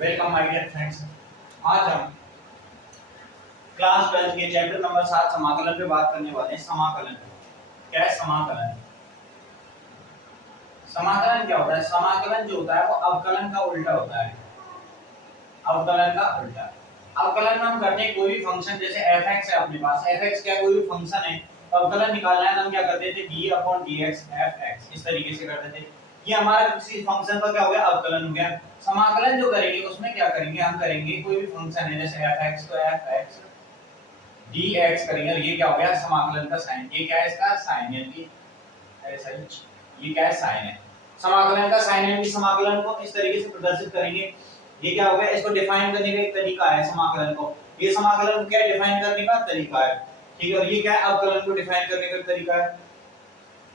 Welcome my dear friends. आज हम class 12 के चैप्टर नंबर 7 समाकलन पे बात करने वाले हैं। समाकलन क्या है? समाकलन समाकलन क्या होता है? समाकलन जो होता है वो अवकलन का उल्टा होता है। अवकलन का उल्टा। अवकलन में हम करते हैं कोई भी फंक्शन, जैसे fx है अपने पास, fx क्या कोई भी फंक्शन है, तो अवकलन निकालना है तो हम क्या करते थे? d/dx fx इस तरीके से करते थे। ये हमारा किसी फंक्शन का क्या हो गया? अवकलन हो गया। समाकलन जो करेंगे उसमें क्या करेंगे? हम करेंगे कोई भी फंक्शन है जैसे fx, तो fx dx करेंगे, और ये क्या हो गया? समाकलन का साइन। ये क्या है? इसका साइन है। ये क्या है? साइन है। समाकलन का साइन है। कि समाकलन को इस तरीके से प्रदर्शित करेंगे। ये क्या हो गया? इसको डिफाइन करने का एक तरीका है समाकलन को। ये समाकलन को क्या डिफाइन करने का तरीका है, ठीक है। और ये क्या है? अवकलन को डिफाइन करने का तरीका है।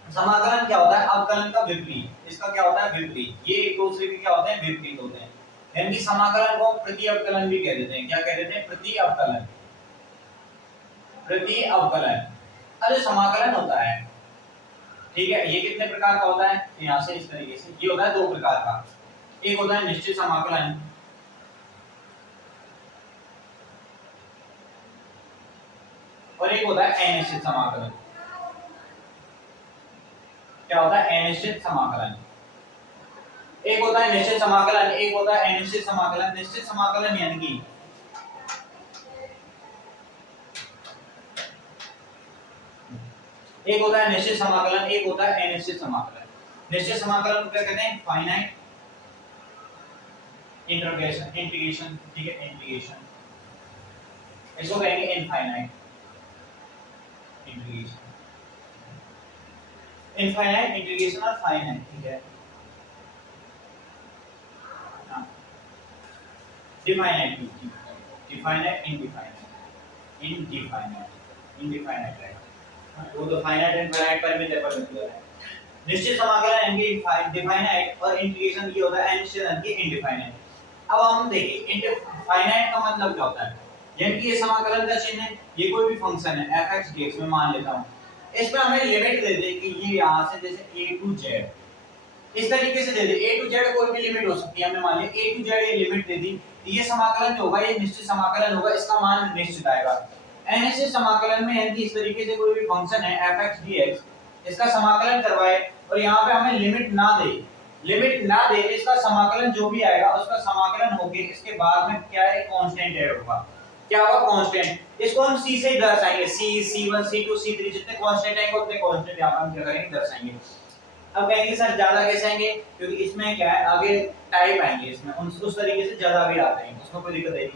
समाकलन क्या होता है? अवकलन का विपरीत। इसका क्या होता है? विपरीत। ये एक दूसरे के क्या होते हैं? विपरीत होते हैं। यानी समाकलन को प्रति अवकलन भी कह देते हैं। क्या कह देते हैं? प्रति अवकलन। प्रति अवकलन। अरे समाकलन होता है, ठीक है, ये कितने प्रकार का होता है? यहाँ से इस तरीके से ये होता है दो प्रकार का। एक होता है निश्चित समाकलन, और एक होता है अनिश्चित समाकलन। क्या होता है? अनिश्चित समाकलन। एक होता है निश्चित समाकलन, एक होता है अनिश्चित समाकलन। निश्चित समाकलन यानी कि एक होता है निश्चित समाकलन, एक होता है अनिश्चित समाकलन। निश्चित समाकलन को क्या कहते हैं? फाइनाइट इंटीग्रेशन, ठीक है, इंटीग्रेशन। इसको कहेंगे इनफाइनाइट इंटीग्रेशन। इनफाइनाइट इंटीग्रेशन और फाइनाइट, ठीक है। डिफाइनाइट, डिफाइनाइट, इनडिफाइनाइट, इनडिफाइनाइट है। वो तो फाइनाइट एंड फाइनाइट पर में डिफरेंस है। निश्चित समाकलन यानी डिफाइनाइट, और इंटीग्रेशन ये होता है अनिश्चित यानी इनडिफाइनाइट। अब हम देखिए इनडिफाइनाइट का मतलब क्या होता है। यानी कि ये समाकलन का चिन्ह है, ये कोई भी फंक्शन है fx dx में मान लेता हूं, इसमें हमें लिमिट दे दे कि ये यहां से जैसे a to z इस तरीके से दे दे। a to z कोई भी लिमिट हो सकती है। हमने मान लिया a to z ये लिमिट दे दी, तो ये समाकलन जो होगा ये निश्चित समाकलन होगा, इसका मान निश्चित आएगा। अनिश्चित समाकलन में यानी कि इस तरीके से कोई भी फंक्शन है fx dx, इसका समाकलन करवाए और यहाँ पे हमें लिमिट ना दे, इसका समाकलन जो भी आएगा उसका समाकलन होके इसके बाद में क्या है? कांस्टेंट ऐड होगा। क्या होगा? कांस्टेंट। इसको हम c से दर्शाएंगे। c, c1, c2, c3 जितने कांस्टेंट आएंगे उतने कांस्टेंट यहां पर हम क्या करेंगे? दर्शाएंगे। अब कहेंगे सर ज्यादा कैसे आएंगे? क्योंकि इसमें क्या है? आगे टाइप आएंगे इसमें, उस तरीके से ज्यादा भी आते हैं, उसमें कोई दिक्कत नहीं।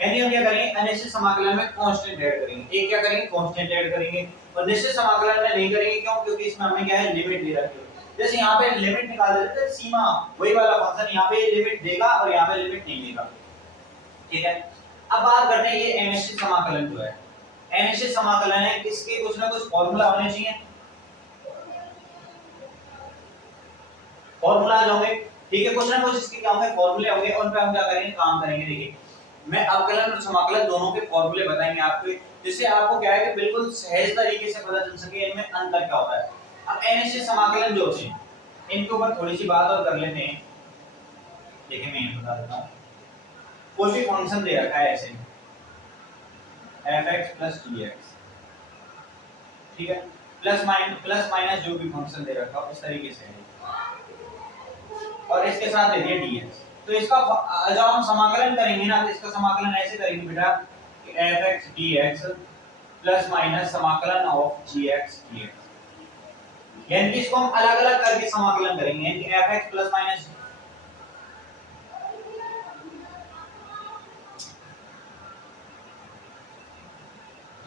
यानी हम क्या करेंगे? अनिश्चित समाकलन में कांस्टेंट ऐड करेंगे। एक क्या करेंगे? कांस्टेंट ऐड करेंगे। और निश्चित समाकलन में नहीं करेंगे। क्यों? क्योंकि इसमें हमें क्या है? लिमिट दे रखी है। जैसे यहाँ पे लिमिट निकाल देते हैं, सीमा, वही वाला फंक्शन यहाँ पे लिमिट देगा और यहाँ पे लिमिट नहीं देगा, ठीक है। अब बात करते हैं ये अनिश्चित समाकलन जो है। अनिश्चित समाकलन है, इसके कुछ ना कुछ फॉर्मूला होने चाहिए। फॉर्मूला होंगे, ठीक है, कुछ ना कुछ इसके क्या होंगे? फॉर्मूले होंगे। उन पे हम क्या करेंगे? काम करेंगे। देखिए मैं अवकलन और समाकलन दोनों के फॉर्मूले बताएंगे आपको, जिससे आपको क्या है कि बिल्कुल सहज तरीके से पता चल सके इनमें अंतर क्या होता है। अब अनिश्चित समाकलन जो होते हैं इनके ऊपर थोड़ी सी बात और कर लेते हैं। देखिए मैं बता देता हूं, कोई भी फंक्शन दे रखा है ऐसे fx plus dx, ठीक है, प्लस माइनस जो भी फंक्शन दे रखा हो इस तरीके से है, और इसके साथ दे दिया dx। तो इसका जब हम समाकलन करेंगे ना, तो इसका समाकलन ऐसे करेंगे बेटा कि fx dx प्लस माइनस समाकलन ऑफ gx dx। यानी कि इसको हम अलग-अलग करके समाकलन करेंगे। यानी कि fx प्लस माइनस,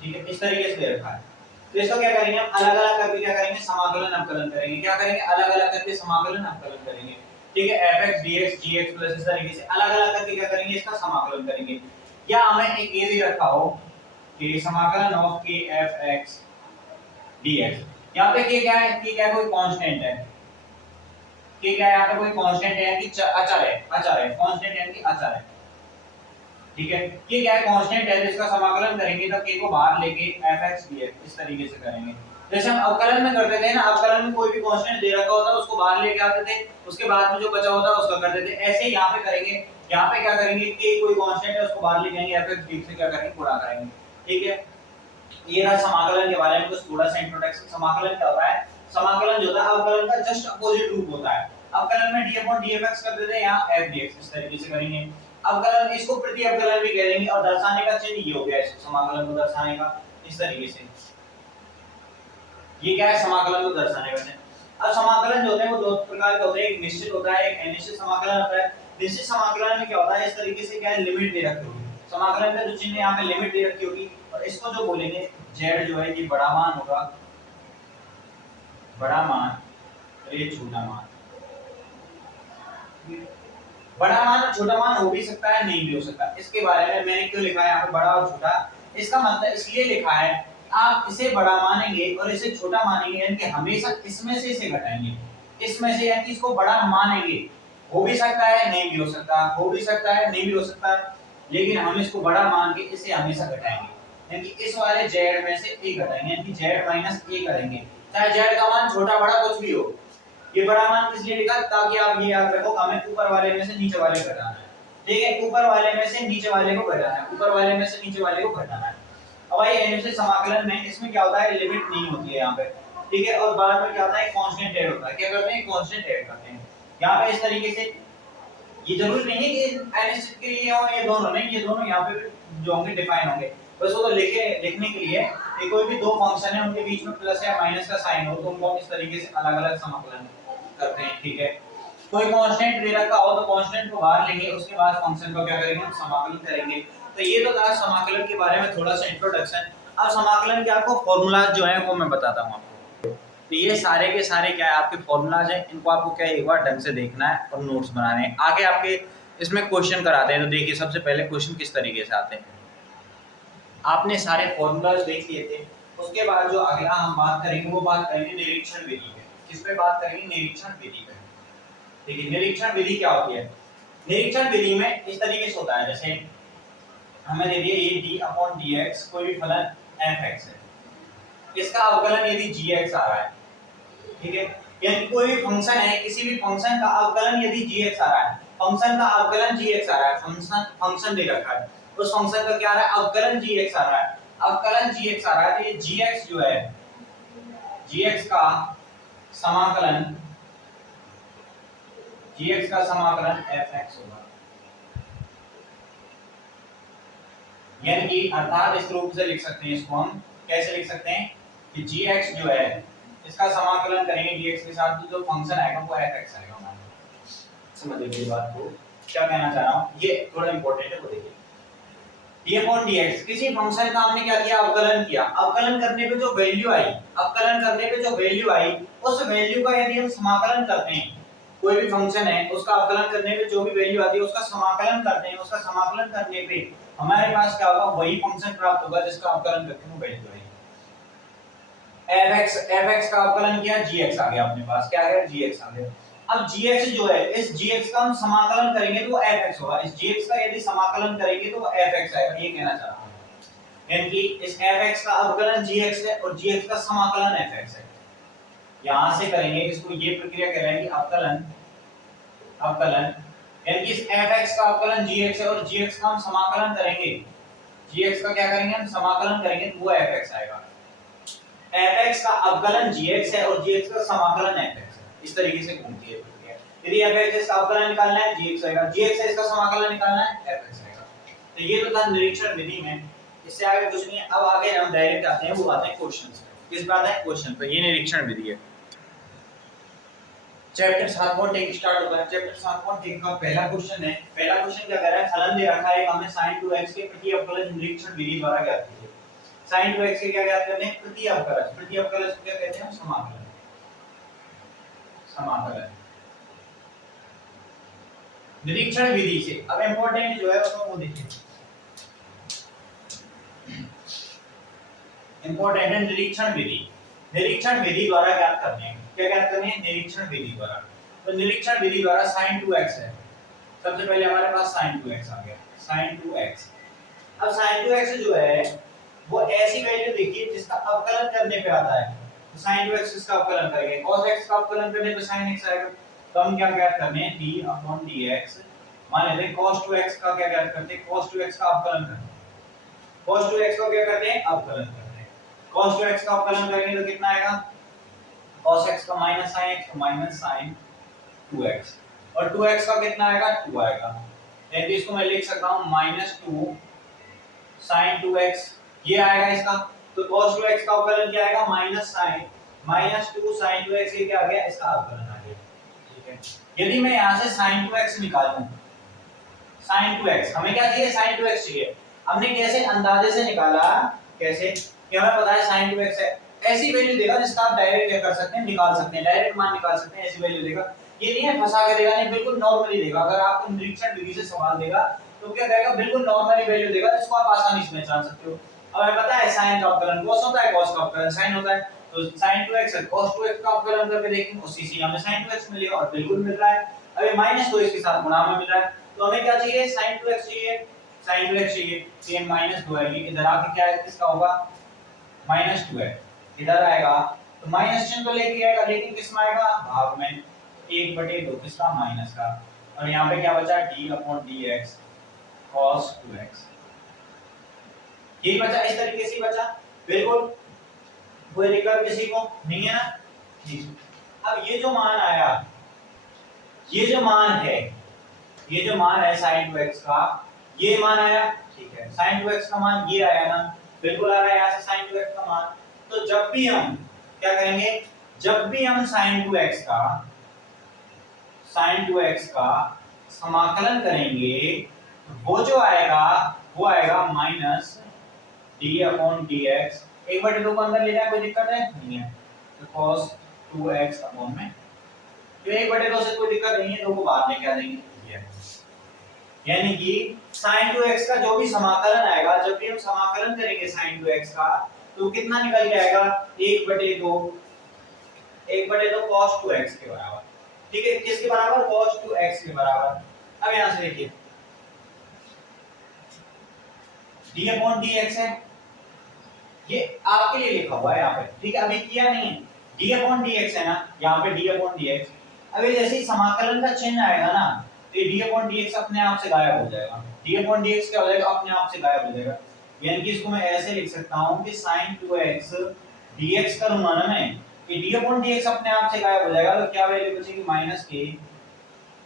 ठीक है, इस तरीके से दे रखा है। तो इसको क्या करेंगे? हम अलग-अलग करके क्या करेंगे? समाकलन अवकलन करेंगे। क्या करेंगे? अलग-अलग करके समाकलन अवकलन करेंगे, ठीक है। fx dx gx प्लस इस तरीके से अलग-अलग करके क्या करेंगे? इसका समाकलन करेंगे। या हमें एक ये भी रखा हो कि समाकलन ऑफ k fx dx। यहां पे k क्या है? k क्या है? कोई कांस्टेंट है। k क्या है? यहां पे कोई कांस्टेंट है यानी कि अचर है, कांस्टेंट यानी कि अचर है, ठीक है। ये क्या है? कांस्टेंट है, तो इसका समाकलन करेंगे तो k को बाहर लेके fx dx इस तरीके से करेंगे। जैसे हम अवकलन में करते थे ना, अवकलन में कोई भी कांस्टेंट दे रखा होता है उसको बाहर लेके आते थे, उसके बाद में जो बचा होता है उसका करते थे। ऐसे ही यहाँ पे करेंगे, यहाँ पे क्या करेंगे कि कोई कांस्टेंट है उसको बाहर लेके आएंगे fx dx से क्या करेंगे गुणा करेंगे। ठीक है, ये रहा समाकलन के बारे में कुछ थोड़ा सा इंट्रोडक्शन। समाकलन क्या होता है? समाकलन जो होता है अवकलन का जस्ट अपोजिट रूप होता है। अवकलन में d/dfx कर देते हैं, यहाँ f dx इस तरीके से करेंगे। अवकलन इसको प्रति अवकलन भी कह देंगे और दर्शाने का चिन्ह ये हो गया इस समाकलन को दर्शाने का इस तरीके से। ये क्या है? समाकलन को दर्शाने का चिन्ह। अब समाकलन जो होते हैं वो दो प्रकार के होते हैं, एक निश्चित होता है, एक अनिश्चित समाकलन होता है। निश्चित समाकलन में क्या होता है? इस तरीके से क्या है, लिमिट दे रखी होगी। समाकलन का जो चिन्ह यहाँ पे लिमिट दे रखी होगी और इसको जो बोलेंगे z जो है ये बड़ा मान होगा, बड़ा मान और ये छोटा मान। बड़ा मान और छोटा मान हो भी सकता है, नहीं भी हो सकता। इसके बारे में मैंने क्यों लिखा है यहाँ पे बड़ा और छोटा? इसका मतलब इसलिए लिखा है आप इसे बड़ा मानेंगे और इसे छोटा मानेंगे, यानी कि हमेशा इसमें से इसे घटाएंगे, इसमें से, यानी कि इसको बड़ा मानेंगे। हो भी सकता है, नहीं भी हो सकता, हो भी सकता है, नहीं भी हो सकता, लेकिन हम इसको बड़ा मान के इसे हमेशा घटाएंगे, यानी कि इस वाले z में से a घटाएंगे, यानी कि z - a करेंगे, चाहे z का मान छोटा बड़ा कुछ भी हो। ये बड़ा मान किस लिए लिखा? ताकि आप ये याद रखो हमें ऊपर वाले में से नीचे वाले घटाना है। ठीक है, ऊपर वाले में से नीचे वाले को घटाना है, ऊपर वाले में से नीचे वाले को घटाना है। अब भाई अनिश्चित समाकलन में इसमें क्या होता है? लिमिट नहीं होती है यहाँ पे। ठीक है, और बाद में क्या होता है? कांस्टेंट ऐड होता है। क्या करते हैं? कांस्टेंट ऐड करते हैं। यहाँ पे इस तरीके से, ये जरूरी नहीं है कि अनिश्चित के लिए हो ये दोनों, नहीं, ये दोनों यहाँ पे जो होंगे डिफाइन होंगे, बस वो तो लिखने के लिए कि कोई भी दो फंक्शन है उनके बीच में प्लस या माइनस का साइन हो तो उनको हम इस तरीके से अलग-अलग समाकलन करते हैं। ठीक है, कोई कांस्टेंट दे रखा हो तो कांस्टेंट को बाहर लेंगे, उसके बाद फंक्शन को क्या करेंगे? हम समाकलन करेंगे। तो ये तो था समाकलन के बारे में थोड़ा सा इंट्रोडक्शन। अब समाकलन के आपको फॉर्मूलाज जो है वो मैं बताता हूँ आपको। तो ये सारे के सारे क्या है? आपके फॉर्मूलाज हैं, इनको आपको क्या एक बार ढंग से देखना है और नोट्स बनाने हैं। आगे आपके इसमें क्वेश्चन कराते हैं, तो देखिए सबसे पहले क्वेश्चन किस तरीके से आते हैं। आपने सारे फॉर्मूलाज देख लिए थे, उसके बाद जो अगला हम बात करेंगे वो बात करेंगे निरीक्षण विधि पे। किस पे बात करेंगे? निरीक्षण विधि पे। ठीक है, निरीक्षण विधि क्या होती है? निरीक्षण विधि में इस तरीके से होता है, जैसे हमें दे दिया ये d/dx कोई भी फलन f(x) है, इसका अवकलन यदि g(x) आ रहा है, ठीक है, यानी कोई भी फंक्शन है, किसी भी फंक्शन का अवकलन यदि g(x) आ रहा है, फंक्शन का अवकलन g(x) आ रहा है, फंक्शन दे रखा है, उस फंक्शन का क्या आ रहा है? अवकलन g(x) आ रहा है, अवकलन g(x) आ रहा है, तो ये g(x) जो है, g(x) का समाकलन, gx का समाकलन fx होगा, यानी कि अर्थात इस रूप से लिख सकते हैं, इसको हम कैसे लिख सकते हैं कि gx जो है इसका समाकलन करेंगे dx के साथ, तो जो फंक्शन आएगा वो fx आएगा हमारा। समझ लीजिए बात को, क्या कहना चाह रहा हूं, ये थोड़ा इंपॉर्टेंट है, वो देखिए। d/dx किसी फंक्शन का हमने क्या किया? अवकलन किया। अवकलन करने पे जो वैल्यू आई, अवकलन करने पे जो वैल्यू आई, उस वैल्यू का यदि हम समाकलन करते हैं, कोई भी फंक्शन है उसका अवकलन करने पे जो भी वैल्यू आती है उसका समाकलन करते हैं, उसका समाकलन करने पे हमारे पास क्या होगा? वही फंक्शन प्राप्त होगा जिसका अवकलन करते हैं वो वैल्यू आएगी। fx का अवकलन किया, gx आ गया अपने पास, क्या आ गया? gx आ गया। अब gx जो है, इस gx का हम समाकलन करेंगे तो वो fx होगा, इस gx का यदि समाकलन करेंगे तो वो fx आएगा, ये कहना चाह रहा हूं। यानी कि इस fx का अवकलन gx है और gx का समाकलन fx है। यहां से करेंगे इसको, ये प्रक्रिया कहलाएगी अवकलन, अवकलन, यानी कि इस fx का अवकलन gx है और gx का हम समाकलन करेंगे, gx का क्या करेंगे? हम समाकलन करेंगे तो वो fx आएगा। fx का अवकलन gx है और gx का समाकलन fx है, इस तरीके से घूमती है प्रक्रिया। यदि fx का अवकलन निकालना है gx आएगा, gx है इसका समाकलन निकालना है fx आएगा। तो ये तो था निरीक्षण विधि में, इससे आगे कुछ नहीं है। अब आगे हम डायरेक्ट आते हैं, वो आते हैं क्वेश्चंस पे। किस बात है? क्वेश्चन पे। ये निरीक्षण विधि है। चैप्टर 7.1 स्टार्ट होता है। चैप्टर 7.1 का पहला क्वेश्चन है। पहला क्वेश्चन क्या कह रहा है? फलन दे रखा है, हमें sin 2x के प्रति अवकलन निरीक्षण विधि द्वारा ज्ञात कीजिए। sin 2x के क्या ज्ञात करने हैं? प्रति अवकलज। प्रति अवकलज को क्या कहते हैं? समाकलन, समाकलन निरीक्षण विधि से। अब इंपॉर्टेंट जो है वो देखिए, इंपॉर्टेंट है निरीक्षण विधि। निरीक्षण विधि द्वारा ज्ञात करने हैं, क्या ज्ञात करने हैं? निरीक्षण विधि द्वारा। तो निरीक्षण विधि द्वारा sin 2x है, सबसे पहले हमारे पास sin 2x आ गया, sin 2x। अब sin 2x जो है वो ऐसी वैल्यू देखिए जिसका अवकलन करने पे आता है, तो sin 2x इसका अवकलन करेंगे, cos x का अवकलन करने पे sin x आएगा। तो हम क्या ज्ञात करने हैं, d/dx। मान लेते हैं cos 2x का क्या ज्ञात करते हैं, cos 2x का अवकलन करते हैं। cos 2x को क्या करते हैं, अवकलन करते हैं। cos 2x का अवकलन करेंगे तो कितना आएगा, cos x का माइनस sin x तो माइनस sin 2x, और 2x का कितना आएगा, 2 आएगा। यानी इसको मैं लिख सकता हूं -2 sin 2x, ये आएगा इसका। तो cos 2x का अवकलन क्या आएगा, -2 sin 2x, ये क्या आ गया, इसका अवकलन आ गया। ठीक है, यदि मैं यहां से sin 2x निकालूं, sin 2x हमें क्या चाहिए, sin 2x चाहिए। हमने कैसे अंदाजे से निकाला, कैसे कि हमें पता है sin 2x है, ऐसी वैल्यू देगा जिसका आप डायरेक्ट क्या कर सकते हैं, निकाल सकते हैं, डायरेक्ट मान निकाल सकते हैं, ऐसी वैल्यू देगा। ये नहीं है फंसा के देगा, नहीं, बिल्कुल नॉर्मली देगा। अगर आपको निरीक्षण विधि से सवाल देगा तो क्या करेगा, बिल्कुल नॉर्मली वैल्यू देगा जिसको आप आसानी से पहचान सकते हो। अब हमें पता है sin का अवकलन cos होता है, cos का अवकलन sin होता है, तो sin 2x है, cos 2x का अवकलन करके देखेंगे, उसी से हमें sin 2x मिलेगा, और बिल्कुल मिल रहा है। अब ये -2 इसके साथ गुणा में मिल रहा है, तो हमें क्या चाहिए, sin 2x चाहिए, sin 2x चाहिए। तो ये -2 है, ये इधर आके क्या है, किसका होगा, -2 है, इधर आएगा तो माइनस चिन्ह तो लेके आएगा, लेकिन किस में आएगा, भाग में, 1/2 किसका, माइनस का। और यहाँ पे क्या बचा, d/dx cos 2x, ये बचा, इस तरीके से बचा, बिल्कुल कोई दिक्कत किसी को नहीं है ना। ठीक, अब ये जो मान आया, ये जो मान है, ये जो मान है sin 2x का, ये मान आया, ठीक है, sin 2x का मान ये आया ना, बिल्कुल आ रहा है यहाँ से sin 2x का मान। तो जब भी हम क्या करेंगे, जब भी हम sin 2x का समाकलन करेंगे, वो जो आएगा वो आएगा -d/dx, 1/2 को अंदर ले जाए, कोई दिक्कत है नहीं है, तो cos 2x अपॉन में, तो 1/2 से कोई दिक्कत नहीं है, 2 को बाद में क्या देंगे, यानी कि sin 2x का जो भी समाकलन आएगा, जब भी हम समाकलन करेंगे sin 2x का, तो कितना निकल के आएगा, 1/2 cos 2x के बराबर। ठीक है, किसके बराबर, cos 2x के बराबर। अब यहां से देखिए d/dx है, ये आपके लिए लिखा हुआ है यहाँ पे, ठीक है, अभी किया नहीं है, d/dx है ना, यहाँ पे d/dx। अभी जैसे ही समाकलन का चिन्ह आएगा ना, तो d/dx अपने आप से गायब हो जाएगा। d/dx क्या हो जाएगा, अपने आप से गायब हो जाएगा। यानी कि इसको मैं ऐसे लिख सकता हूँ कि sin 2x dx करूंगा ना मैं, ये d/dx अपने आप से गायब हो जाएगा, तो क्या वैल्यू बचेगी, -k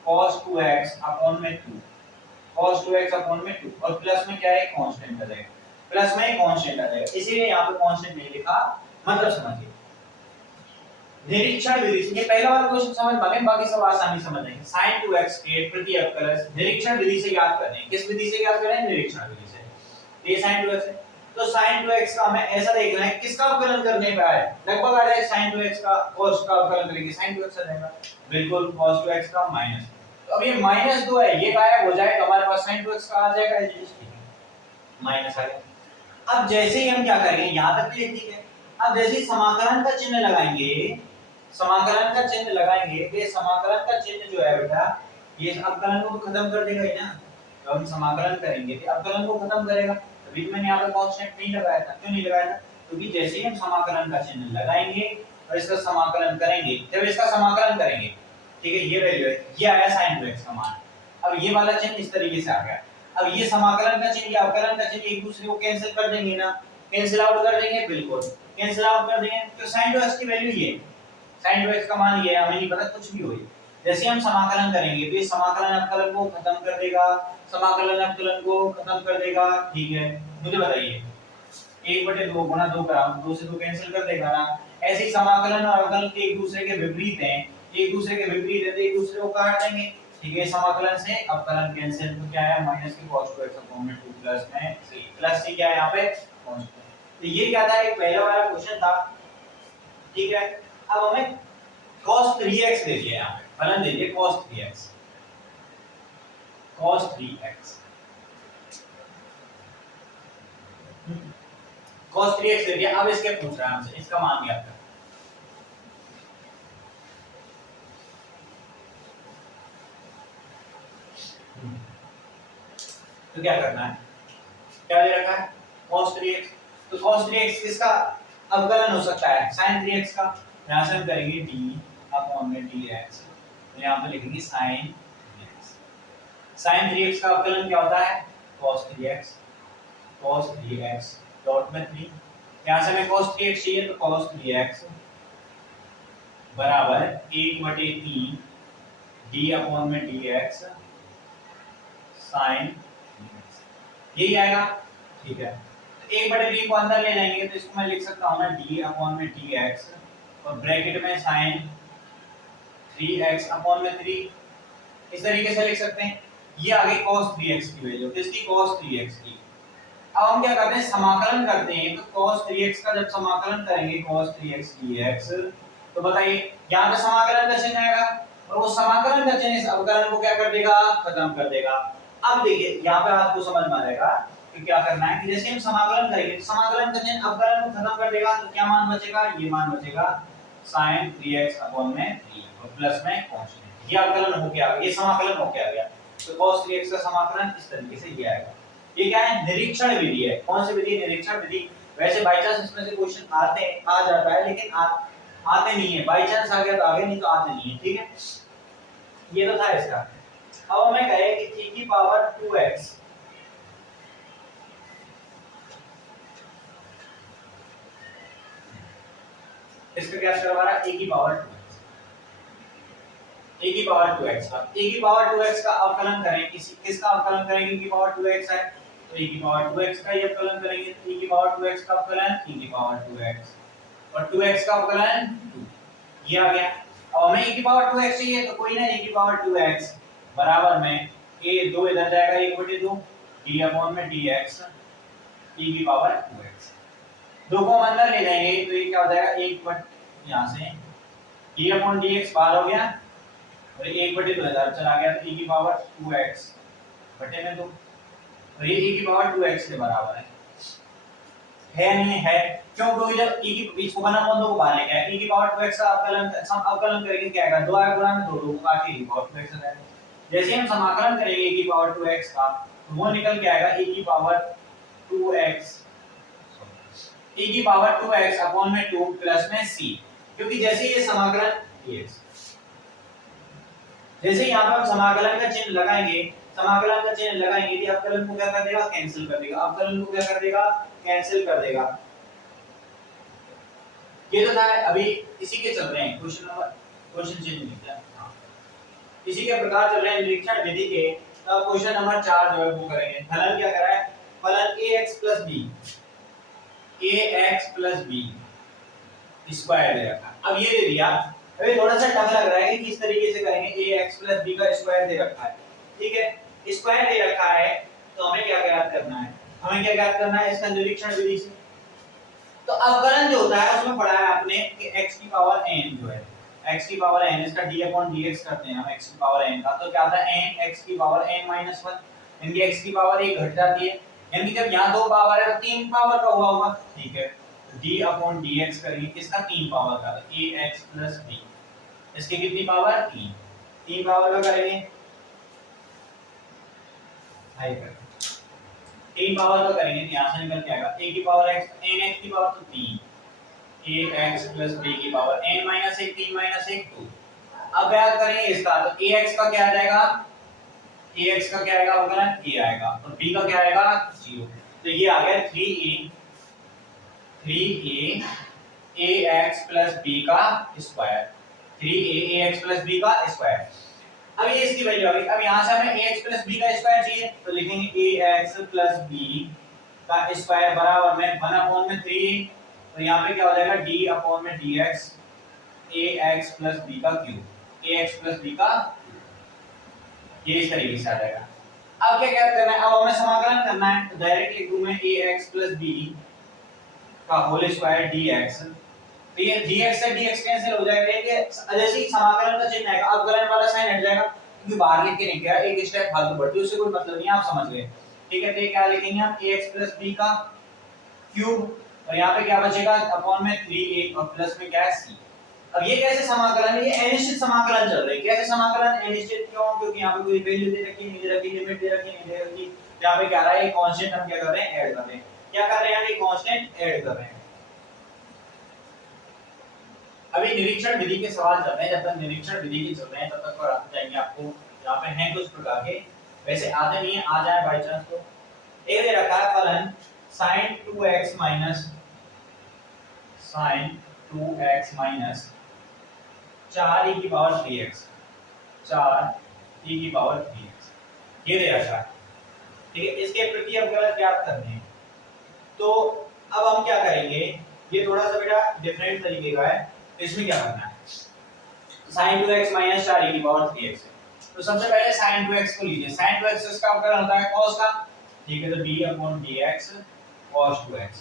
cos 2x अपॉन में 2, cos 2x अपॉन में 2, और प्लस में क्या है, कांस्टेंट आ जाएगा, प्लस में कांस्टेंट आ जाएगा, इसीलिए यहाँ पे कांस्टेंट नहीं लिखा, मतलब समझिए। निरीक्षण विधि से, ये पहला वाला क्वेश्चन समझ पाए, बाकी सब आसानी समझ जाएंगे। sin 2x के प्रति अवकलज निरीक्षण विधि से याद करने हैं, किस विधि से याद करें, निरीक्षण विधि से। ये sin 2x है, तो sin 2x का हमें ऐसा देखना है, किसका अवकलन करने पे है, लगभग आ जाए sin 2x का, cos का अवकलन करेंगे, sin 2x आ जाएगा, बिल्कुल cos 2x का माइनस। तो अब ये -2 है, ये गायब हो जाएगा, हमारे पास sin 2x का आ जाएगा, माइनस आ गया। अब जैसे ही हम क्या करेंगे, यहां तक तो ये ठीक है, अब जैसे ही समाकलन का चिन्ह लगाएंगे, समाकलन का चिन्ह लगाएंगे, ये समाकलन का चिन्ह जो है बेटा, ये अवकलन को खत्म कर देगा ही ना। तो हम समाकलन करेंगे तो अवकलन को खत्म करेगा, अभी मैंने यहाँ पे कांस्टेंट नहीं लगाया था, क्यों नहीं लगाया था, क्योंकि जैसे ही हम समाकलन का चिन्ह लगाएंगे और इसका समाकलन करेंगे, जब इसका समाकलन करेंगे, ठीक है, ये वैल्यू है, ये आया sin 2x का मान। अब ये वाला चिन्ह इस तरीके से आ गया, अब ये समाकलन का चिन्ह या अवकलन का चिन्ह एक दूसरे को कैंसिल कर देंगे ना, कैंसिल आउट कर देंगे, बिल्कुल कैंसिल आउट कर देंगे, तो sin 2x की वैल्यू ये, sin 2x का मान ये है, हमें नहीं पता कुछ भी हो। जैसे हम समाकलन करेंगे तो ये समाकलन अवकलन को खत्म कर देगा, समाकलन अवकलन को खत्म कर देगा, ठीक है। मुझे बताइए 1/2 गुणा 2 करा, 2 से 2 कैंसिल कर देगा ना। ऐसे ही समाकलन और अवकलन के एक दूसरे के विपरीत हैं, एक दूसरे के विपरीत है तो एक दूसरे को काट देंगे, ठीक है। समाकलन से अवकलन कैंसिल, तो क्या है, माइनस की cos 2x अपॉन में 2 प्लस में c, प्लस c क्या है यहाँ पे, कांस्टेंट। तो ये क्या था, एक पहला वाला क्वेश्चन था, ठीक है। अब हमें cos 3x दे दिया, यहाँ पे फलन दे दिया cos 3x, cos 3x, cos 3x दे दिया। अब इसके पूछ रहा है हमसे, इसका मान ज्ञात कर। तो क्या करना है, क्या दे रखा है, cos 3x, तो cos 3x किसका अवकलन हो सकता है sin 3x का, यहाँ से हम करेंगे d अपॉन में dx, तो यहाँ पे लिखेंगे sin 3x। sin 3x का अवकलन क्या होता है cos 3x डॉट में 3, यहाँ से हमें cos 3x चाहिए तो cos 3x बराबर 1/3 d अपॉन में dx sin 3x, यही आएगा। ठीक है, तो 1/3 को अंदर ले जाएंगे तो इसको मैं लिख सकता हूँ ना d अपॉन में dx और ब्रैकेट में sin 3x अपॉन में 3, इस तरीके से लिख सकते हैं। ये आ गई cos 3x की वैल्यू, किसकी cos 3x की। अब हम क्या करते हैं समाकलन करते हैं, तो cos 3x का जब समाकलन करेंगे cos 3x dx, तो बताइए यहाँ पे समाकलन का चिन्ह आएगा और वो समाकलन का चिन्ह इस अवकलन को क्या कर देगा, खत्म कर देगा। अब देखिए यहाँ पे आपको समझ में आएगा कि क्या करना है कि जैसे हम समाकलन करेंगे तो समाकलन का चिन्ह अवकलन को खत्म कर देगा, तो क्या मान बचेगा, ये मान बचेगा sin 3x अपॉन में 3 और प्लस में कांस्टेंट। ये अवकलन हो गया, ये समाकलन हो गया। तो cos 3x का समाकलन इस तरीके से ये आएगा। ये क्या है, निरीक्षण विधि है। कौन सी विधि, निरीक्षण विधि। वैसे बाय चांस इसमें से क्वेश्चन आ जाता है, लेकिन आते नहीं है, बाय चांस आ गया तो आगे, नहीं तो आते नहीं है। ठीक है, ये तो था इसका। अब हमें कहे कि e की पावर 2x इसका क्या करवा रहा है, a की पावर 2x, a की पावर 2x का, a की पावर 2x का अवकलन करें, किसका अवकलन करेंगे, a की पावर 2x है तो a की पावर 2x का ये अवकलन करेंगे, तो a की पावर 2x का अवकलन e की पावर 2x और 2x का अवकलन 2, ये आ गया। अब हमें e की पावर 2x चाहिए तो कोई ना, e की पावर 2x बराबर में a 2 इधर जाएगा 1/2 d अपॉन में dx e की पावर 2x, दो को हम अंदर ले जाएंगे तो ये क्या हो जाएगा 1 यहाँ से d अपॉन dx बाहर हो गया और 1/2 इधर चला गया, तो e की पावर 2x बटे में 2 और ये e की पावर 2x के बराबर है नहीं है, क्यों, क्योंकि जब e की इसको बना दो को बाहर लेके आए, e की पावर 2x का अवकलन करेंगे क्या आएगा, 2 आएगा गुणा में 2 को काट के e की पावर 2x आ जाएगा। जैसे हम समाकलन करेंगे e की पावर 2x का तो वो निकल के आएगा e की पावर 2x, e की पावर 2x अपॉन में 2 प्लस में c, क्योंकि जैसे ये समाकलन dx, जैसे यहाँ पर हम समाकलन का चिन्ह लगाएंगे, समाकलन का चिन्ह लगाएंगे यदि अवकलन को क्या कर देगा, कैंसिल कर देगा, अवकलन को क्या कर देगा, कैंसिल कर देगा। ये तो था, अभी इसी के चल रहे हैं क्वेश्चन चिन्ह लिखा है, इसी के प्रकार चल रहे हैं निरीक्षण विधि के। तो क्वेश्चन नंबर 4 जो है वो करेंगे। फलन क्या करा है, फलन ax plus b स्क्वायर दे रखा है। अब ये दे दिया, अभी थोड़ा सा टफ लग रहा है कि किस तरीके से करेंगे, ax plus b का स्क्वायर दे रखा है, ठीक है, स्क्वायर दे रखा है तो हमें क्या ज्ञात करना है, हमें क्या ज्ञात करना है इसका निरीक्षण विधि से। तो अवकलन जो होता है उसमें पढ़ा है आपने कि x की पावर n जो है, x की पावर n, इसका d upon dx करते हैं हम x की पावर n का, तो क्या आता है n x की पावर n minus 1, यानी x की पावर 1 घट जाती है, यानी जब यहाँ 2 पावर है तो 3 पावर का हुआ होगा, ठीक है, d upon dx करेंगे किसका, 3 पावर का, तो ax plus b, इसकी कितनी पावर, 3 पावर का करेंगे, हाई कर 3 पावर का करेंगे तो यहाँ से निकल के आएगा a की पावर x, n x की पावर तो 3, ax plus b की पावर n minus 1, 3 minus 1 2। अब याद करेंगे इसका, तो ax का क्या आ जाएगा, ax का क्या आएगा अवकलन, a आएगा और b का क्या आएगा 0, तो ये आ गया 3a ax plus b का square, 3a ax plus b का स्क्वायर। अब ये इसकी वैल्यू आ गई। अब यहाँ से हमें ax plus b का स्क्वायर चाहिए तो लिखेंगे ax plus b का स्क्वायर बराबर में 1 अपॉन में 3, तो यहाँ पे क्या हो जाएगा d अपॉन में dx ax plus b का क्यूब, ax plus b का, ये इस तरीके से आ जाएगा। अब क्या करना है, अब हमें समाकलन करना है, तो डायरेक्ट लिख दूं मैं ax plus b का होल स्क्वायर dx, तो ये dx से dx कैंसिल हो जाएगा, ये जैसे ही समाकलन का चिन्ह आएगा अवकलन वाला साइन हट जाएगा, क्योंकि बाहर लिख के नहीं गया, एक स्टेप फालतू बढ़ती है, उससे कोई मतलब नहीं, आप समझ गए, ठीक है। तो ये क्या लिखेंगे हम ax plus b का क्यूब और यहाँ पे क्या बचेगा अपॉन में 3a और प्लस में क्या है c। अब ये कैसे समाकलन है, ये अनिश्चित समाकलन चल रहा है, कैसे समाकलन अनिश्चित, क्यों, क्योंकि यहाँ पे कोई वैल्यू दे रखी है, नहीं दे रखी, लिमिट दे रखी है, नहीं दे रखी, यहाँ पे क्या रहा है, एक कांस्टेंट हम क्या कर रहे हैं, ऐड कर रहे हैं, क्या कर रहे हैं, ये कांस्टेंट ऐड कर रहे हैं। अभी निरीक्षण विधि के सवाल चल रहे हैं, जब तक निरीक्षण विधि के चल रहे हैं तब तक कराते जाएंगे आपको। यहाँ पे हैं कुछ प्रकार के, वैसे आते नहीं है, आ जाए बाई चांस तो। ए दे रखा है फलन sin 2x minus sin 2x minus 4e की पावर 3x 4e की पावर 3x, ये दे रखा है। ठीक है, इसके प्रति अवकलन ज्ञात करने हैं। तो अब हम क्या करेंगे, ये थोड़ा सा बेटा डिफरेंट तरीके का है। तो इसमें क्या करना है, sin 2x माइनस 4e की पावर 3x है। तो सबसे पहले sin 2x को लीजिए। sin 2x इसका अवकलन होता है cos का, ठीक है, तो d/dx cos 2x।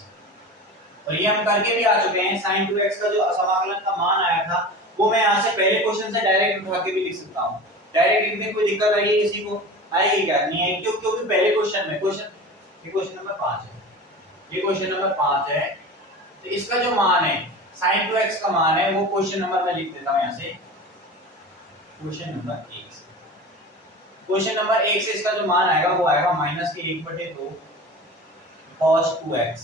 और ये हम करके भी आ चुके हैं। sin 2x का जो समाकलन का मान आया था वो मैं यहाँ से पहले क्वेश्चन से डायरेक्ट उठा के भी लिख सकता हूँ। डायरेक्ट लिखने कोई दिक्कत आएगी किसी को? आएगी क्या? नहीं आएगी, क्योंकि पहले क्वेश्चन में ये क्वेश्चन नंबर 5 है, ये क्वेश्चन नंबर 5 है। तो इसका जो मान है sin 2x का मान है वो क्वेश्चन नंबर में लिख देता हूँ यहाँ से, क्वेश्चन नंबर 1 से। क्वेश्चन नंबर 1 से इसका जो मान आएगा वो आएगा -1/2 cos 2x,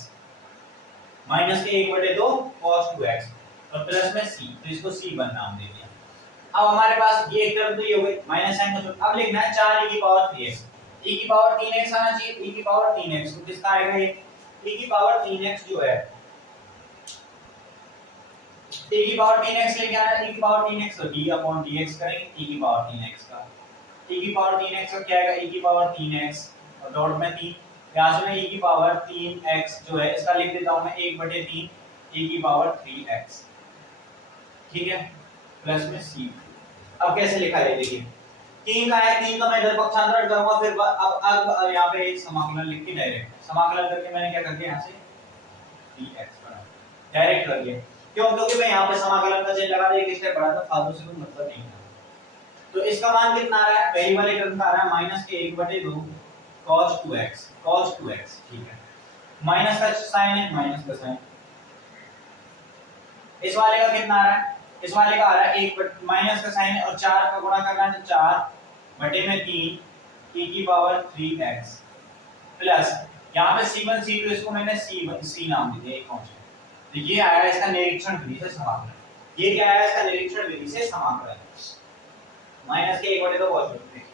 -1/2 cos 2x और प्लस में c, तो इसको c1 नाम दे दिया। अब हमारे पास ये एक टर्म तो ये हो गई, माइनस साइन का, अब लिखना है 4e की पावर 3x, e की पावर 3x आना चाहिए, e की पावर 3x, तो किसका आएगा ये e की पावर 3x जो है, e की पावर 3x लेके आना है, e की पावर 3x तो d/dx करेंगे e की पावर 3x का, e की पावर 3x का क्या आएगा, e की पावर 3x और डॉट में 3, यहाँ से मैं e की पावर 3x जो है इसका लिख देता हूँ मैं 1/3 e की पावर 3x, ठीक है, प्लस में c। अब कैसे लिखा है देखिए, 3 का है, 3 का मैं इधर पक्षांतरण करूंगा, फिर अब यहाँ पे समाकलन लिख के डायरेक्ट समाकलन करके मैंने क्या कर दिया यहाँ से dx बना डायरेक्ट कर दिया। क्यों? क्योंकि मैं यहाँ पे समाकलन का चिन्ह लगा दिया, एक स्टेप बढ़ा था, फालतू से कोई मतलब नहीं था। तो इसका मान कितना आ रहा है, पहली वाले टर्म का आ रहा है -1/2 cos 2x, ठीक है, माइनस का साइन है, माइनस का साइन। इस वाले का कितना आ रहा है, इस वाले का आ रहा है 1 माइनस का साइन है और 4 का गुणा करना है, तो 4/3 e की पावर 3x प्लस यहाँ पे c1 c2 इसको मैंने c नाम दे दिया, एक कांस्टेंट। तो ये आया इसका निरीक्षण विधि से समाकलन। ये क्या आया इसका निरीक्षण विधि से समाकलन, -1/2 cos 2x।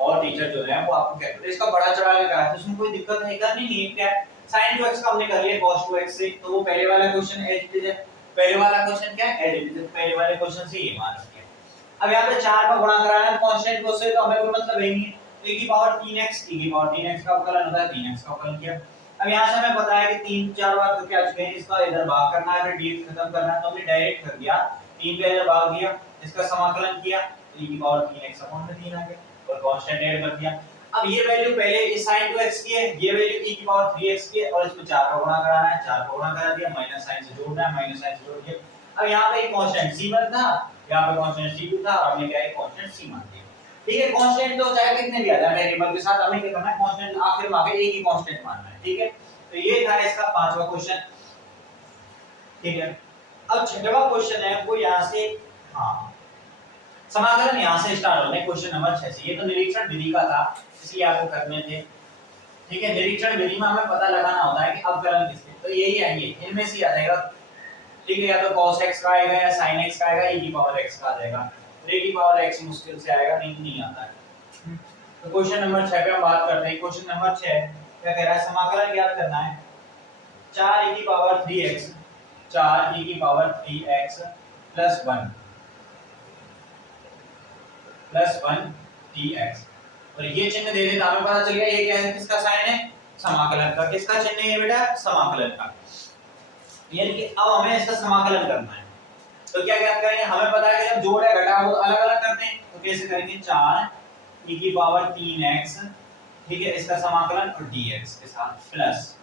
और टीचर जो है वो आपको कहते हैं इसका बड़ा चढ़ा के कहा है, तो इसमें कोई दिक्कत है करनी नहीं है। क्या sin 2x का हमने कर लिया cos 2x से, तो वो पहले वाला क्वेश्चन एज इट इज है, पहले वाला क्वेश्चन क्या है, एज इट इज, पहले वाले क्वेश्चन से ये मान रखिए। अब यहाँ पे 4 का गुणा कराना है कांस्टेंट को से, तो हमें कोई मतलब है नहीं, तो e की पावर 3x का अवकलन होता है 3x का अवकलन किया। अब यहाँ से हमें पता है कि 3-4 बार तो क्या चुके हैं, इसका इधर भाग करना है, फिर dx खत्म करना है, तो हमने डायरेक्ट कर दिया, 3 का इधर भाग दिया, इसका समाकलन किया, तो e की पावर 3x अपॉन में 3 आ गया और कांस्टेंट ऐड कर दिया। अब ये वैल्यू पहले इस sin 2x की है, ये वैल्यू e की पावर 3x की है और इसमें 4 का गुणा कराना है, 4 का गुणा करा दिया, माइनस साइन से जोड़ना है, माइनस साइन से जोड़ दिया। अब यहाँ पे एक कांस्टेंट c1 था, यहाँ पे कांस्टेंट c2 था और हमने क्या है कांस्टेंट c मान दिया। ठीक है, कांस्टेंट तो चाहे कितने भी आ जाए वेरिएबल के साथ, हमें क्या करना है कांस्टेंट आखिर में आके एक ही कांस्टेंट मानना है। ठीक है, तो ये था इसका 5वां क्वेश्चन। ठीक है, अब 6वां क्वेश्चन है वो यहाँ से, हाँ समाकलन यहाँ से स्टार्ट होने क्वेश्चन नंबर 6 से। ये तो निरीक्षण विधि का था इसलिए आपको करने थे। ठीक है, निरीक्षण विधि में हमें पता लगाना होता है कि अवकलन किसके, तो यही आएंगे, इनमें से आ जाएगा। ठीक है, या तो cos x का आएगा या sin x का आएगा, e की पावर x का आ जाएगा। तो e की पावर x मुश्किल से आएगा, नहीं आता है। तो क्वेश्चन नंबर 6 पे हम बात करते हैं। क्वेश्चन नंबर 6 क्या कह रहा है, समाकलन ज्ञात करना है 4e की पावर 3x 4e की पावर 3x प्लस 1 dx, और ये चिन्ह दे देता हमें पता चल गया ये क्या है, किसका साइन है, समाकलन का। किसका चिन्ह है ये बेटा, समाकलन का। यानी कि अब हमें इसका समाकलन करना है, तो क्या क्या करेंगे, हमें पता है कि जब जोड़ है घटा वो अलग अलग करते हैं, तो कैसे करेंगे 4e की पावर 3x, ठीक है, इसका समाकलन और dx के साथ प्लस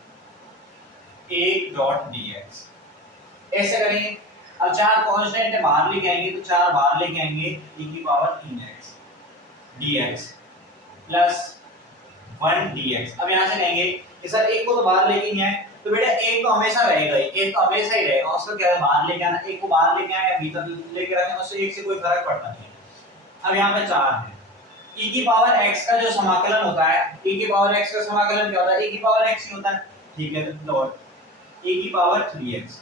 1 डॉट dx, ऐसे करेंगे। अब 4 कांस्टेंट है बाहर लेके आएंगे, तो 4 बाहर लेके आएंगे e की power 3x dx plus 1 dx। अब यहां से कहेंगे कि सर एक को तो बाहर लेके नहीं आए, तो बेटा एक तो हमेशा रहेगा ही, एक तो हमेशा ही रहेगा, उसको क्या है बाहर लेके आना, एक को बाहर लेके आए या भीतर लेके रखें, उससे एक से कोई फर्क पड़ता नहीं। अब यहाँ पे 4 है, e की पावर x का जो समाकलन होता है, e की पावर x का समाकलन क्या होता है, e की पावर x ही होता है। ठीक है, तो डॉट e की पावर 3x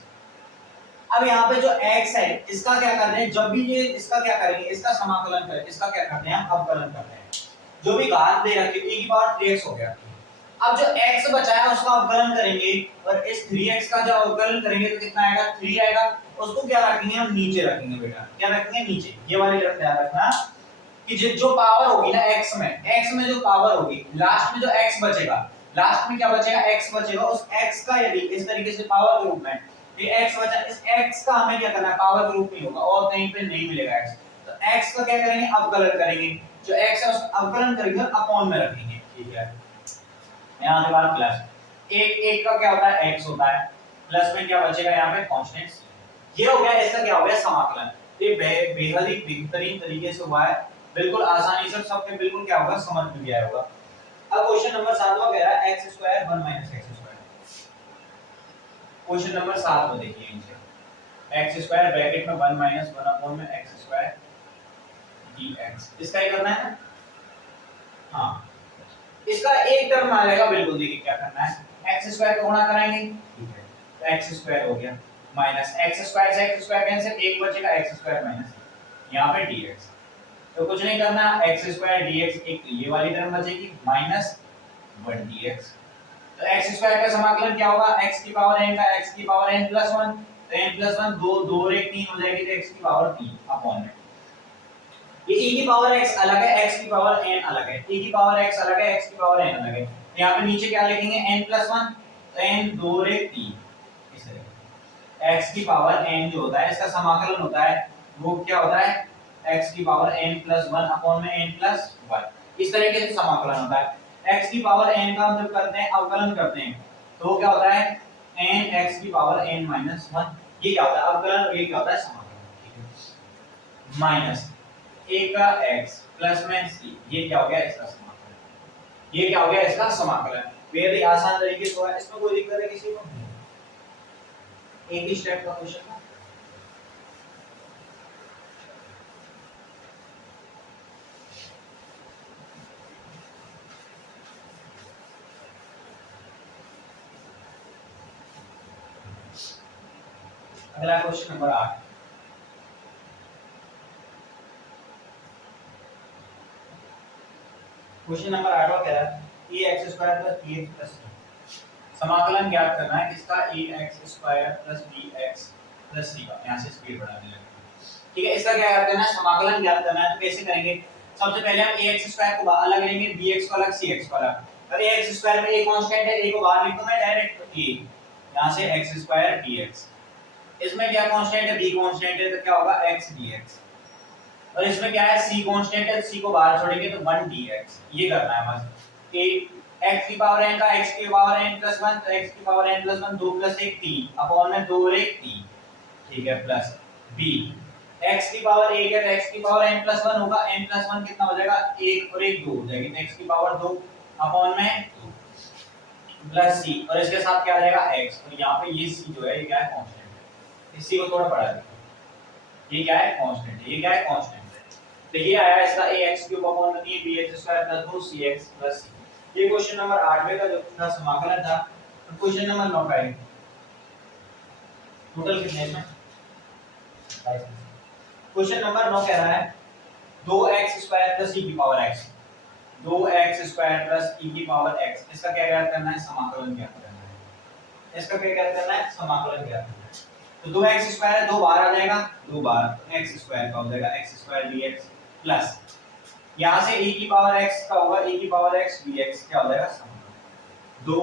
अब यहाँ पे जो x है इसका क्या कर रहे हैं, जब भी ये इसका क्या करेंगे, इसका समाकलन करें, इसका क्या करते हैं, अवकलन करते हैं। जो भी घात दे रखी e की पावर 3x हो गया। अब जो x बचा है उसका अवकलन करेंगे और इस 3x का जब अवकलन करेंगे तो कितना आएगा, 3 आएगा। उसको क्या रखेंगे, हम नीचे रखेंगे बेटा, क्या रखेंगे, नीचे। ये वाली तरफ ध्यान रखना कि जो पावर होगी ना x में जो पावर होगी, लास्ट में जो x बचेगा, लास्ट में क्या बचेगा, x बचेगा। उस x का यदि इस तरीके से पावर के रूप में ये x बचा, इस x का हमें क्या करना है, पावर के रूप में होगा और कहीं पे नहीं मिलेगा x। तो x का क्या करेंगे, अवकलन करेंगे। जो x है उसका अवकलन करेंगे और अपॉन में रखेंगे, ठीक है। यहां के बाद प्लस एक का क्या होता है, x होता है, प्लस में क्या बचेगा यहाँ पे, कांस्टेंट। ये हो गया, इसका क्या हो गया, समाकलन। ये बेहद ही बेहतरीन तरीके से हुआ है, बिल्कुल आसानी से सबके बिल्कुल क्या होगा, समझ में भी आया होगा। अब क्वेश्चन नंबर 7वां कह रहा है x square 1 minus x square. Question number 7 को देखिए, इनसे x स्क्वायर ब्रैकेट में 1 माइनस 1 अपॉन में x स्क्वायर dx, इसका ही करना है ना। हां, इसका एक टर्म आ जाएगा, बिल्कुल देखिए क्या करना है, x स्क्वायर को गुणा कराएंगे, ठीक है। तो x स्क्वायर हो गया माइनस x स्क्वायर से x स्क्वायर कैंसिल, एक बचेगा x स्क्वायर माइनस यहां पे dx। तो कुछ नहीं करना, x स्क्वायर dx, एक ये वाली टर्म बचेगी माइनस 1 dx। तो x स्क्वायर का समाकलन क्या होगा, x की पावर n का x की पावर n प्लस 1, तो n प्लस 1 2 2 और 1 3 हो जाएगी, तो x की पावर 3 अपॉन में ये e की पावर x अलग है, x की पावर n अलग है, e की पावर x अलग है, x की पावर n अलग है। यहां पे नीचे क्या लिखेंगे, n प्लस 1, तो n 2 और 1 3, इस तरह x की पावर n जो होता है इसका समाकलन होता है, वो क्या होता है, x की पावर n प्लस 1 अपॉन में n प्लस 1, इस तरीके से समाकलन होता है। x की पावर n का हम जब करते हैं, अवकलन करते हैं, तो क्या होता है, n x की पावर n माइनस 1, ये क्या होता है, अवकलन, और ये क्या होता है, समाकलन, ठीक है। माइनस a का x प्लस में c, ये क्या हो गया, इसका समाकलन, ये क्या हो गया, इसका समाकलन। बेहद ही आसान तरीके से हुआ है, इसमें कोई दिक्कत है किसी को, एक ही स्टेप का क्वेश्चन है। अगला क्वेश्चन नंबर 8, क्वेश्चन नंबर 8 कह रहा है ax square plus bx plus c, समाकलन ज्ञात करना है किसका, ax square plus bx plus c का। यहां से स्पीड बढ़ाने लगे, ठीक है। इसका क्या करना है, समाकलन ज्ञात करना है, तो कैसे करेंगे, सबसे पहले हम ax स्क्वायर को अलग लेंगे, bx को अलग, cx को अलग। और ax स्क्वायर में a कांस्टेंट है, a को बाहर लिख दूं मैं डायरेक्ट, a यहां से x स्क्वायर dx, इसमें क्या कांस्टेंट है, b कांस्टेंट है, तो क्या होगा, x dx। और इसमें क्या है, c कांस्टेंट है, c को बाहर छोड़ेंगे तो 1 dx, ये करना है बस। a x की पावर n का x की पावर n प्लस 1, तो x की power n plus 1 2 plus 1 3 upon में 2 और 1 3, ठीक है, प्लस b x की पावर 1 है तो x की पावर n प्लस 1 होगा, n प्लस 1 कितना हो जाएगा, 1 और 1 2 हो जाएगी, तो x की पावर 2 अपॉन में 2 प्लस c, और इसके साथ क्या आ जाएगा x, और यहां पे ये c जो है ये क्या है, कांस्टेंट है। इसी को थोड़ा पढ़ा दीजिए, ये क्या है, कांस्टेंट है, ये क्या है, कांस्टेंट है। तो ये आया इसका ax क्यूब अपॉन में bx square plus 2cx plus c। ये क्वेश्चन नंबर 8वें का जो था समाकलन था। तो क्वेश्चन नंबर 9 का है, टोटल कितने इसमें, क्वेश्चन नंबर 9 कह रहा है 2x स्क्वायर प्लस e की power x, 2x square plus e की पावर x, इसका क्या ज्ञात करना है, समाकलन ज्ञात करना है। इसका क्या ज्ञात करना है, समाकलन ज्ञात करना है। तो 2x स्क्वायर है, 2 बाहर आ जाएगा, 2 बार, तो x स्क्वायर का हो जाएगा x स्क्वायर dx प्लस यहां से e की पावर x का होगा, e की पावर x dx, क्या हो जाएगा, समाकलन 2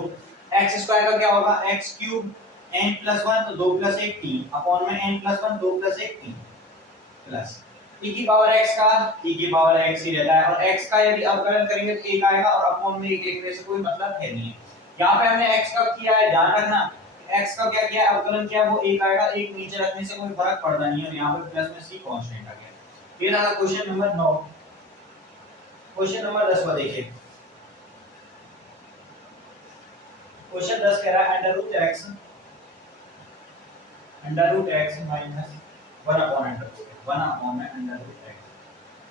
x स्क्वायर का क्या होगा, x क्यूब n प्लस 1, तो 2 प्लस 1 3 अपॉन में n plus 1 2 plus 1 3 plus e की पावर x का, e की पावर x ही रहता है, और x का यदि अवकलन करेंगे तो 1 आएगा, और अपॉन में 1 लिखने से कोई मतलब है नहीं है। यहां पे हमने x का किया है, ध्यान रखना, x का क्या किया, अवकलन किया, वो 1 आएगा, 1 नीचे रखने से कोई फर्क पड़ता नहीं है, और यहां पे प्लस में c कांस्टेंट आ गया। ये रहा क्वेश्चन नंबर 9। क्वेश्चन नंबर 10 को देखिए, क्वेश्चन 10 कह रहा है under root x minus 1 upon में अंडर रूट x,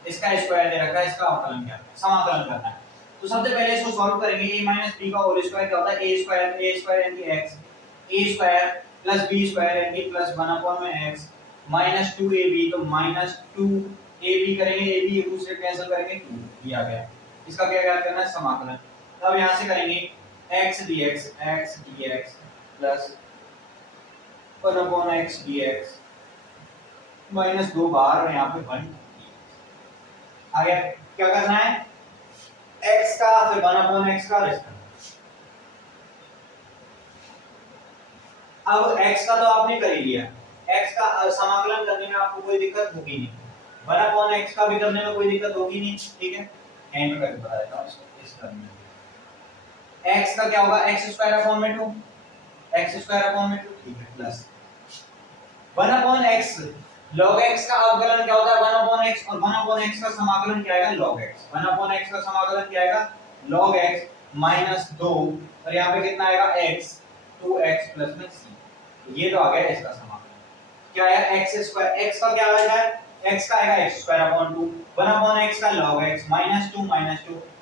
इसका स्क्वायर दे रखा है, इसका अवकलन क्या है, समाकलन करना है। तो सबसे पहले इसको सॉल्व करेंगे, a माइनस b का होल स्क्वायर क्या होता है, a स्क्वायर यानी कि x, a square plus B square यानी प्लस 1 अपॉन में x माइनस 2ab, तो माइनस 2ab करेंगे, ab एक दूसरे कैंसिल करेंगे 2 ये आ गया। इसका क्या याद करना है समाकलन। अब यहां से करेंगे x dx plus 1 upon x dx minus 2 बार और यहाँ पे 1 आ गया। क्या करना है x का फिर 1 अपॉन x का रेस्ट। अब x का तो आपने कर ही लिया, x का समाकलन करने में आपको कोई दिक्कत होगी नहीं, 1 अपॉन x का भी करने में कोई दिक्कत होगी नहीं, ठीक है। एंड करके बता देता हूं इसको इस टर्म में। x का क्या होगा x स्क्वायर अपॉन में 2, x स्क्वायर अपॉन में 2, ठीक है, plus 1 upon x log x का अवकलन क्या होता है 1 अपॉन x, और 1 अपॉन x का समाकलन क्या आएगा log x। 1 अपॉन x का समाकलन क्या आएगा log x माइनस 2 और यहाँ पे कितना आएगा x 2x प्लस में c। ये तो आ गया इसका समाकलन। क्या आया x स्क्वायर, x का क्या आ जाएगा x का आएगा x square upon 2, 1 upon x का log x माइनस 2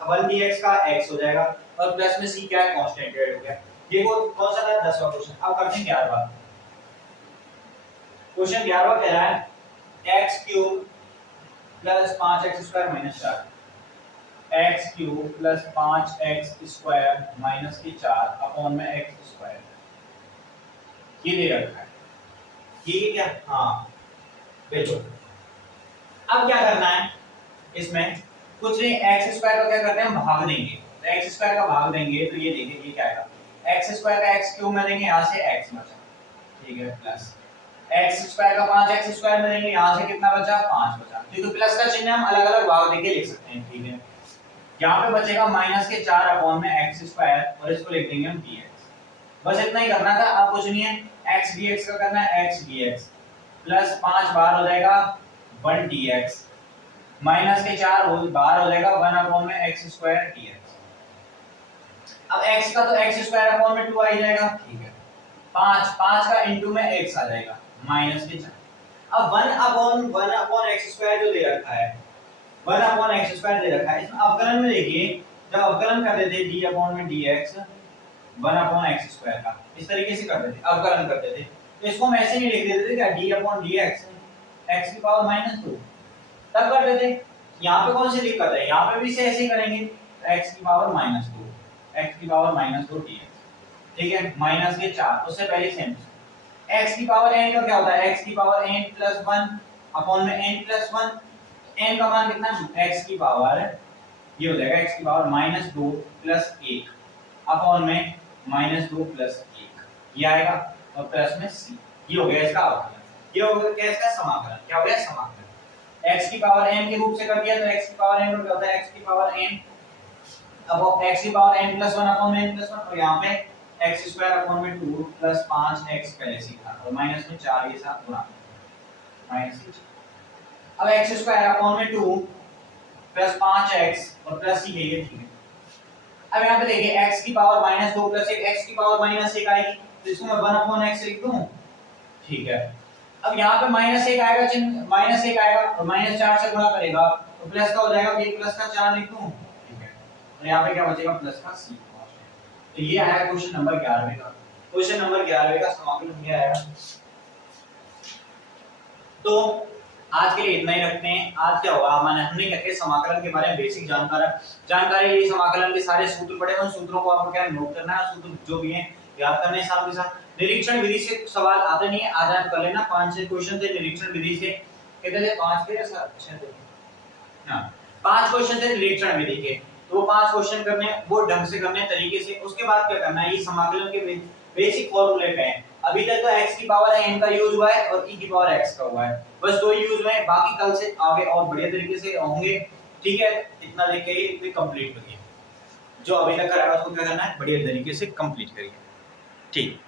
अब 1 dx का x हो जाएगा और प्लस में c क्या है कांस्टेंट हो गया। ये कौन सा था 10वां क्वेश्चन। अब करते हैं 11वां क्वेश्चन। 11वां कह रहा है x cube plus 5x square minus 4, x cube plus 5x square minus के 4 अपॉन में x स्क्वायर ये दे रखा है, ये क्या हाँ बिल्कुल। अब क्या करना है इसमें कुछ नहीं, x स्क्वायर का क्या करते हैं हम भाग देंगे, तो x स्क्वायर का भाग देंगे तो ये देखिए ये क्या आएगा x स्क्वायर का x क्यूब में देंगे यहाँ से x बचा, ठीक है, प्लस x स्क्वायर का 5x स्क्वायर में देंगे यहाँ से कितना बचा 5 बचा, क्योंकि प्लस का चिन्ह हम अलग-अलग भाग देके लिख सकते हैं, ठीक है। यहाँ पे बचेगा माइनस के 4 अपॉन में x स्क्वायर और इसको लिख देंगे हम dx। बस इतना ही करना था, अब कुछ नहीं है, x dx का करना है x dx प्लस 5 बार हो जाएगा 1 dx माइनस के 4 बार हो जाएगा 1 अपॉन में x स्क्वायर dx। अब x का तो x स्क्वायर अपॉन में 2 आ ही जाएगा, ठीक है, 5 का इनटू में x आ जाएगा माइनस के 4। अब 1 अपॉन x स्क्वायर जो दे रखा है 1 अपॉन x स्क्वायर दे रखा है, इसमें अवकलन में देखिए जब अवकलन कर देते d अपॉन में dx 1 अपॉन x स्क्वायर का इस तरीके से करते थे, अवकलन करते थे, तो इसको हम ऐसे नहीं लिख देते थे क्या d अपॉन dx x की पावर -2 तब करते थे। यहाँ पे कौन सी दिक्कत है, यहाँ पे भी से ऐसे ही करेंगे, x की पावर -2 x की पावर -2 dx, ठीक है, माइनस के 4 उससे पहले सेम x की पावर n का क्या होता है x की पावर n प्लस 1 अपॉन में n प्लस 1, n का मान कितना x की पावर ये हो जाएगा x की पावर -2 प्लस 1 अपॉन में -2 प्लस 1 ये आएगा और प्लस में c, ये हो गया इसका अवकलन, ये हो गया इसका समाकलन। क्या हो गया समाकलन, x की पावर n के रूप से कर दिया तो x की पावर n क्या होता है x की पावर n अब x की पावर n प्लस 1 अपॉन में n प्लस 1 और यहाँ पे x स्क्वायर अपॉन में 2 प्लस 5x पहले सीखा और माइनस में 4 ये साथ गुणा माइनस के 4। अब x स्क्वायर अपॉन में 2 प्लस 5x और प्लस c है ये, ठीक है। अब यहाँ पे देखिए x की पावर -2 प्लस 1 x की पावर -1 आएगी तो इसको मैं 1 अपॉन x लिख दूं, ठीक है। अब यहाँ पे -1 आएगा, चिन्ह -1 आएगा और -4 से गुणा करेगा तो प्लस का हो जाएगा, ये प्लस का 4 लिख दूं, ठीक है, और यहाँ पे क्या बचेगा प्लस का c। तो ये आया क्वेश्चन नंबर 11वें का। क्वेश्चन नंबर 11वें का समाकलन ये आएगा। तो आज के लिए इतना ही रखते हैं। आज क्या होगा हमने क्या समाकलन के बारे में बेसिक जानकारी ली, समाकलन के सारे सूत्र पढ़े, उन सूत्रों को आपको क्या नोट करना है, सूत्र जो भी हैं याद करने हैं साथ के साथ। निरीक्षण विधि से सवाल आते नहीं है, आज आप कर लेना, 5-6 क्वेश्चन थे निरीक्षण विधि से, कितने थे 5 थे या 6 थे, हां 5 क्वेश्चन थे निरीक्षण विधि के, तो वो 5 क्वेश्चन करने वो ढंग से करने तरीके से। उसके बाद क्या करना है, ये समाकलन के बेसिक फॉर्मूले पे हैं। अभी तक तो x की पावर n का यूज हुआ है और e की पावर x का हुआ है, बस दो यूज हुए हैं, बाकी कल से आगे और बढ़िया तरीके से होंगे, ठीक है। इतना देख के ये कंप्लीट करिए, जो अभी तक करा है उसको क्या करना है बढ़िया तरीके से कंप्लीट करिए, ठीक।